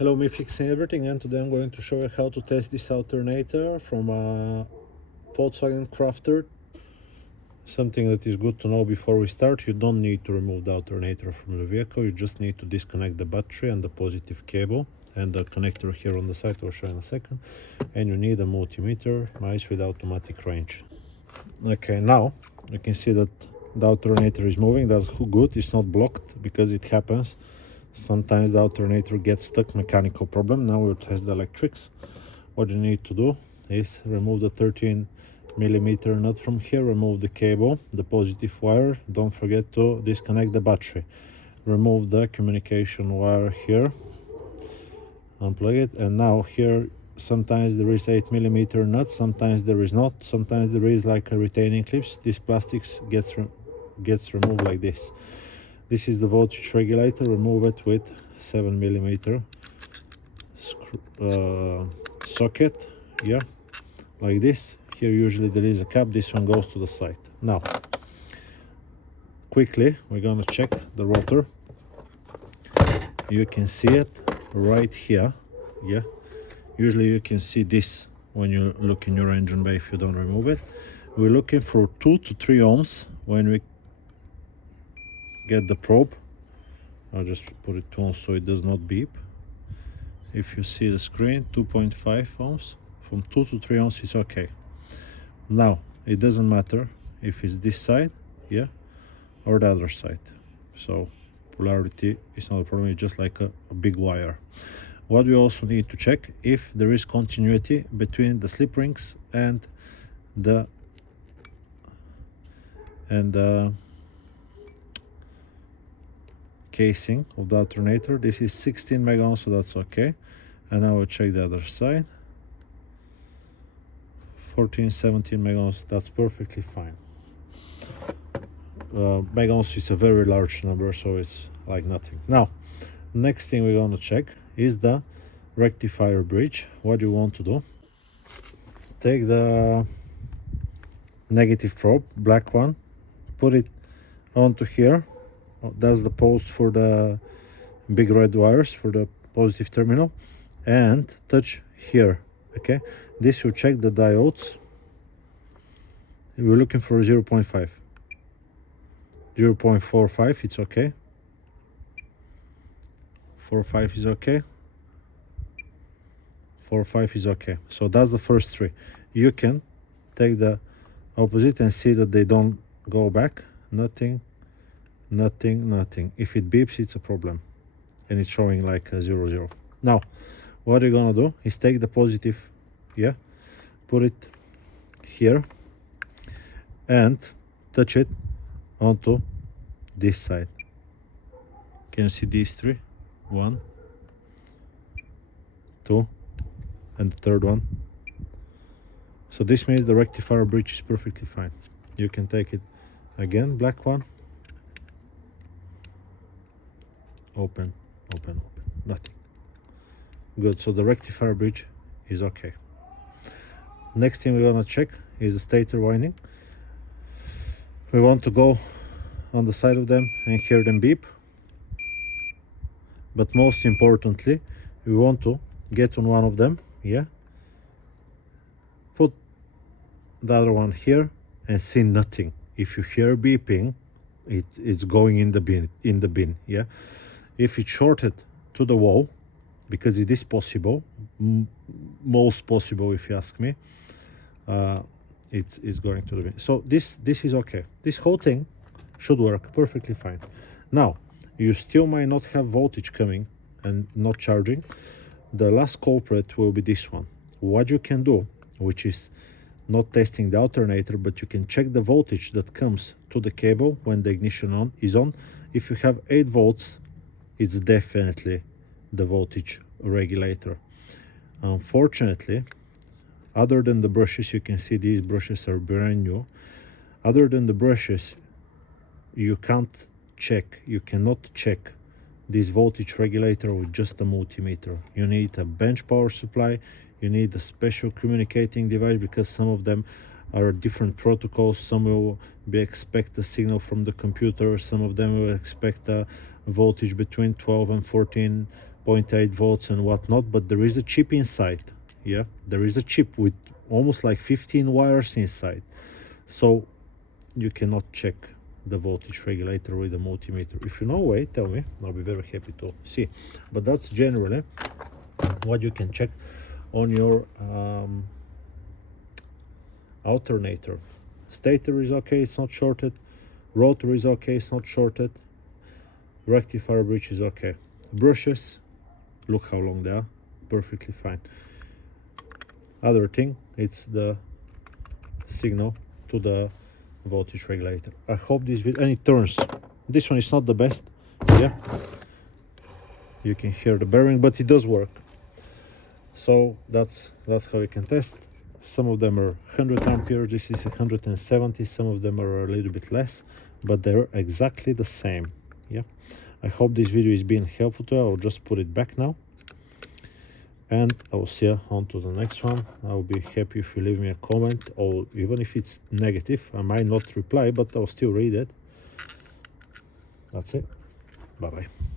Hello, me fixing everything, and today I'm going to show you how to test this alternator from a Volkswagen Crafter. Something that is good to know before we start: you don't need to remove the alternator from the vehicle, you just need to disconnect the battery and the positive cable and the connector here on the side. I'll show you in a second. And you need a multimeter, mice with automatic range. Okay, now you can see that the alternator is moving. That's good, it's not blocked, because it happens. Sometimes the alternator gets stuck, mechanical problem. Now we'll test the electrics. What you need to do is remove the 13mm nut from here, remove the cable, the positive wire. Don't forget to disconnect the battery. Remove the communication wire here, unplug it, and now here sometimes there is 8mm nut, sometimes there is not, sometimes there is like a retaining clips. This plastics gets removed like this. This is the voltage regulator. Remove it with 7mm socket, yeah, like this. Here usually there is a cap, this one goes to the side. Now quickly we're gonna check the rotor. You can see it right here, yeah. Usually you can see this when you look in your engine bay if you don't remove it. We're looking for 2 to 3 ohms when we get the probe. I'll just put it 2 ohms so it does not beep. If you see the screen, 2.5 ohms. From 2 to 3 ohms is okay. Now it doesn't matter if it's this side, yeah, or the other side. So polarity is not a problem, it's just like a big wire. What we also need to check if there is continuity between the slip rings and the casing of the alternator. This is 16 mega ohms, so that's okay. And now we'll check the other side. 14, 17 mega ohms, that's perfectly fine. Mega ohms is a very large number, so it's like nothing. Now, next thing we're going to check is the rectifier bridge. What you want to do: take the negative probe, black one, put it onto here. That's the post for the big red wires for the positive terminal, and touch here. Okay, this will check the diodes. We're looking for 0.5, 0.45, it's okay. 4.5 is okay. 4.5 is okay. So that's the first 3. You can take the opposite and see that they don't go back. Nothing, nothing, nothing. If it beeps, it's a problem, and it's showing like a 0, 0. Now what you're gonna do is take the positive, yeah, put it here and touch it onto this side. Can you see these 3? 1, 2, and the third one. So this means the rectifier bridge is perfectly fine. You can take it again, black one, open, open, open, nothing. Good, so the rectifier bridge is okay. Next thing we're gonna check is the stator winding. We want to go on the side of them and hear them beep. But most importantly, we want to get on one of them, yeah, put the other one here and see nothing. If you hear beeping, it's going in the bin, yeah. If it's shorted to the wall, because it is possible, most possible if you ask me, it's going to the bin. So this is okay. This whole thing should work perfectly fine. Now you still might not have voltage coming and not charging. The last culprit will be this one. What you can do, which is not testing the alternator, but you can check the voltage that comes to the cable when the ignition is on. If you have 8 volts, it's definitely the voltage regulator. Unfortunately, other than the brushes, you can see these brushes are brand new. Other than the brushes, you cannot check this voltage regulator with just a multimeter. You need a bench power supply, you need a special communicating device, because some of them are different protocols. Some will expect a signal from the computer, some of them will expect a voltage between 12 and 14 0.8 volts and whatnot, but there is a chip inside. Yeah, there is a chip with almost like 15 wires inside, so you cannot check the voltage regulator with a multimeter. If you know way, tell me, I'll be very happy to see. But that's generally what you can check on your alternator. Stator is okay, it's not shorted. Rotor is okay, it's not shorted. Rectifier bridge is okay. Brushes, look how long they are, perfectly fine. Other thing, it's the signal to the voltage regulator. I hope this video, and it turns. This one is not the best. Yeah, you can hear the bearing, but it does work. So that's how you can test. Some of them are 100 amperes, this is 170, some of them are a little bit less, but they're exactly the same. Yeah, I hope this video is being helpful to you. I'll just put it back now, and I will see you on to the next one. I'll be happy if you leave me a comment, or even if it's negative, I might not reply, but I'll still read it. That's it. Bye bye.